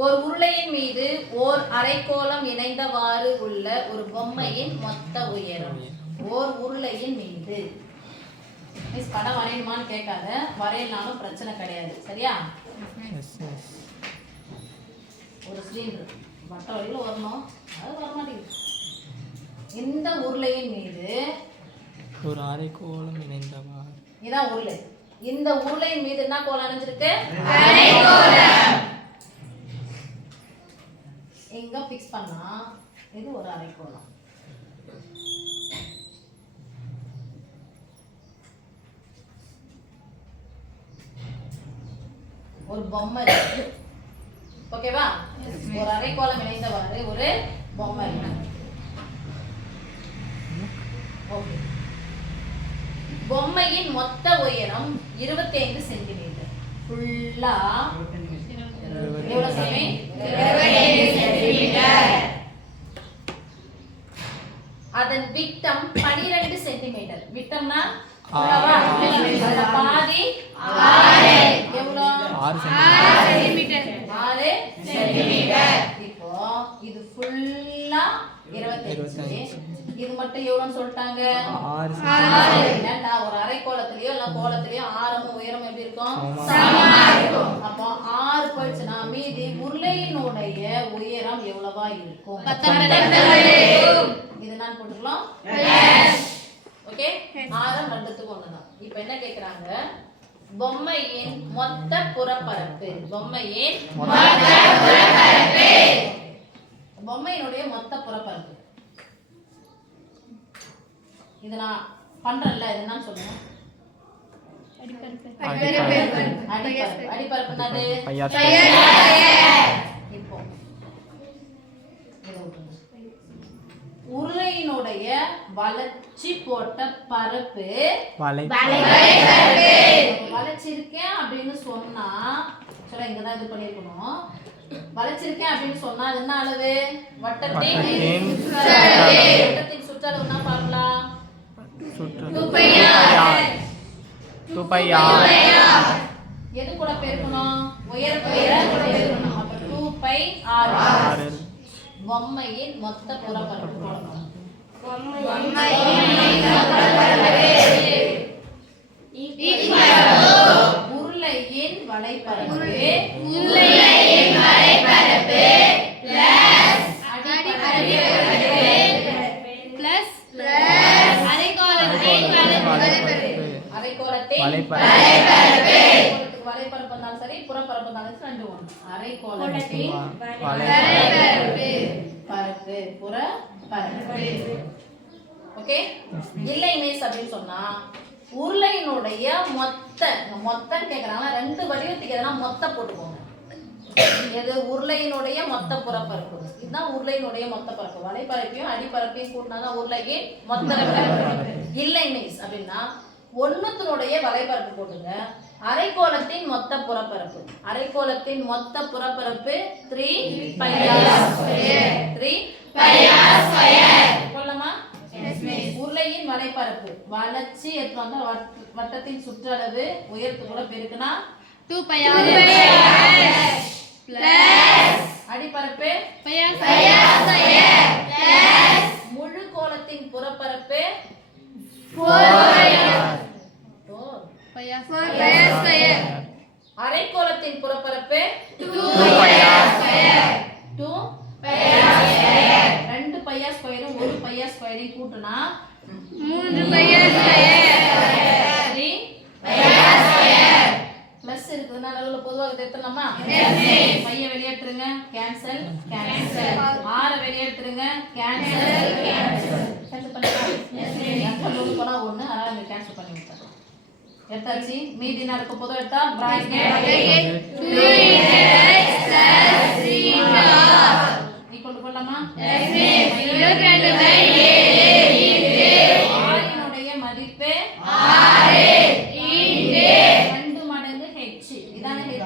ஒரு உருளையின் மீது ஓர் அரைக்கோளம் இணைந்தவாறு உள்ள ஒரு பொம்மையின் மொத்த உயரம். ஓர் உருளையின் மீது படம் வரையணுமான்னு கேட்காத, வரையலாலும் பிரச்சனை கிடையாது. சரியா? ஒரு சிலிண்டர் வட்ட வழியில் வரணும், அது வரமாட்டேங்குது. இந்த உருளையின் மீது ஒரு அரைக்கோளம் இணைந்தவாறு, இதான் உருளை. இந்த உருளையின் மீது என்ன கோலம் அணைஞ்சிருக்கு? எங்க பிக்ஸ் பண்ணா இது ஒரு அரைக்கோளம். ஒரு பொம்மை, ஓகேவா? ஒரு அரைக்கோளம் இணைந்தவாறு ஒரு பொம்மை. ஓகே. பொம்மையின் மொத்த உயரம் 25 சென்டிமீட்டர். ஃபுல்லா எவ்வளவு சாமி? 25 சென்டிமீட்டர். அதன் விட்டம் 12 சென்டிமீட்டர். விட்டம்னா பாதி 6 சென்டிமீட்டர். 6 சென்டிமீட்டர். இப்போ இது ஃபுல்லா 25. இது மட்டும் எவ்வளவுன்னு சொல்லிட்டாங்க? 6. ஏன்டா ஒரு அரைக்கோளத்திலயோ இல்ல கோளத்திலயோ ஆரமும் உயரமும் எப்படி இருக்கும்? சமமா இருக்கும். அப்போ 6 போயிடுச்சுன்னா மீதி உருளையினுடைய உயரம் எவ்வளவா இருக்கும்? 19. இது நான் போட்டுக்கலாம். ஓகே, ஆரம் ரெண்டுத்துக்கும் ஒண்ணுதான். இப்போ என்ன கேக்குறாங்க? பொம்மையின் மொத்த புறப்பரப்பு. பொம்மையின் மொத்த புறப்பரப்பு. பொம்மையினுடைய மொத்த புறப்பரப்பு. இது நான் பண்றேன்ல, இது என்னன்னு சொல்லுங்க? அடிப்பரப்பு. அடிப்பரப்பு என்னது? இப்போ உருளையினுடைய வளைச்சி போட்ட பரப்பு. வளைச்சிருக்கேன் அப்படின்னு சொன்னா சொல்ல, இங்கதான் இது பண்ணிருக்கணும். வளைச்சிருக்கேன் அப்படின்னு சொன்னா என்ன அளவு? வட்டத்தின் சுற்றளவு என்ன பார்க்கலாம்? 2πr. எது கூட பெருக்கணும்? உயரத்தை பெருக்கணும். அப்ப 2πr. பொம்மையின் மொத்த புறப்பரப்பு போடணும். உருளையின் வளைப்பரப்பு வலைப்பரப்பு இருந்தாலும் சரி, புறப்பரப்பு இருந்தாலும் சரி, ரெண்டு ஒன்று. அரைக்கோளத்தின் பரப்பு புறப்பரப்பு. ஓகே. இல்லை மிஸ் அப்படின்னு சொன்னா உருளையினுடைய மொத்தம் கேட்கறாங்க. ரெண்டு வடிவத்துக்கு எதனா மொத்த போட்டுக்கோங்க. எது? உருளையினுடைய மொத்த புறப்பரப்பு. இதுதான் உருளையினுடைய மொத்த பரப்பு. வலைப்பரப்பையும் அடிப்பரப்பையும் கூட்டினாதான் உருளையின் மொத்த பரப்பு. இல்லை மிஸ் அப்படின்னா ஒண்ணுத்தினுடைய வலைப்பரப்பு போட்டுங்க. அரைக்கோளத்தின் மொத்த புறப்பரப்பு. அரைக்கோளத்தின் மொத்த புறப்பரப்பு 3πr². போடலாமா? உருளையின் வலைப்பரப்பு வளைச்சி எடுத்து வந்தா வட்டத்தின் சுற்றளவு உயரத்து கூட பெருக்குனா 2πr. அடிப்பரப்பு முழு கோளத்தின் புறப்பரப்பு 4πr. அரைக்கோளத்தின் புறப்பரப்பு 2πr². 2πr². ஒரு πr² கூட்டினா 3πr². பிளஸ் இருக்குதுன்னா நடுவுல பொதுவாக எடுத்துடலாமா? பைய வெளியேற்றுங்க, கேன்சல். 6 வெளியேற்றுங்க, கேன்சல். போனா 1, அதனால நீங்க கேன்சல் பண்ணி விட்டாங்க. எடுத்தாச்சு. மீதி நடக்க போதோ எடுத்தா பிராக்கெட் ஈக்குவல் பண்ணலாமா? ஆறினுடைய மதிப்பு 2 மடங்கு h. இதான h.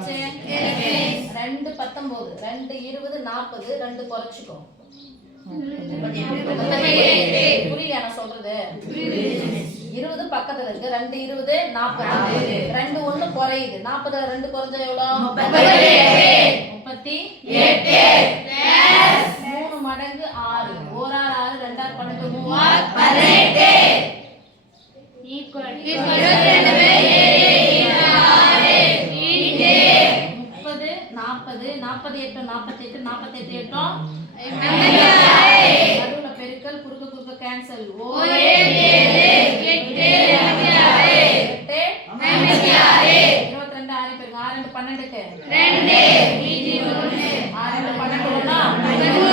2 19, 2 20, 40. 2 குறைச்சிக்கோ. புரியல நான் சொல்றது? 20 பக்கத்துல இருக்கு. 2 20 40. 2 1 குறையுது. 40 2 குறைஞ்சா எவ்வளவு? 38. 38 3 மடங்கு 6 1 6 6 2 6 12 3 18 30 40 48 48 நடுவுல பெருக்கல் குறுக்க குறுக்க கேன்சல் 1 7 8 22 6 பெருங்க 6 2 12 க்கு 2 6 2 12 1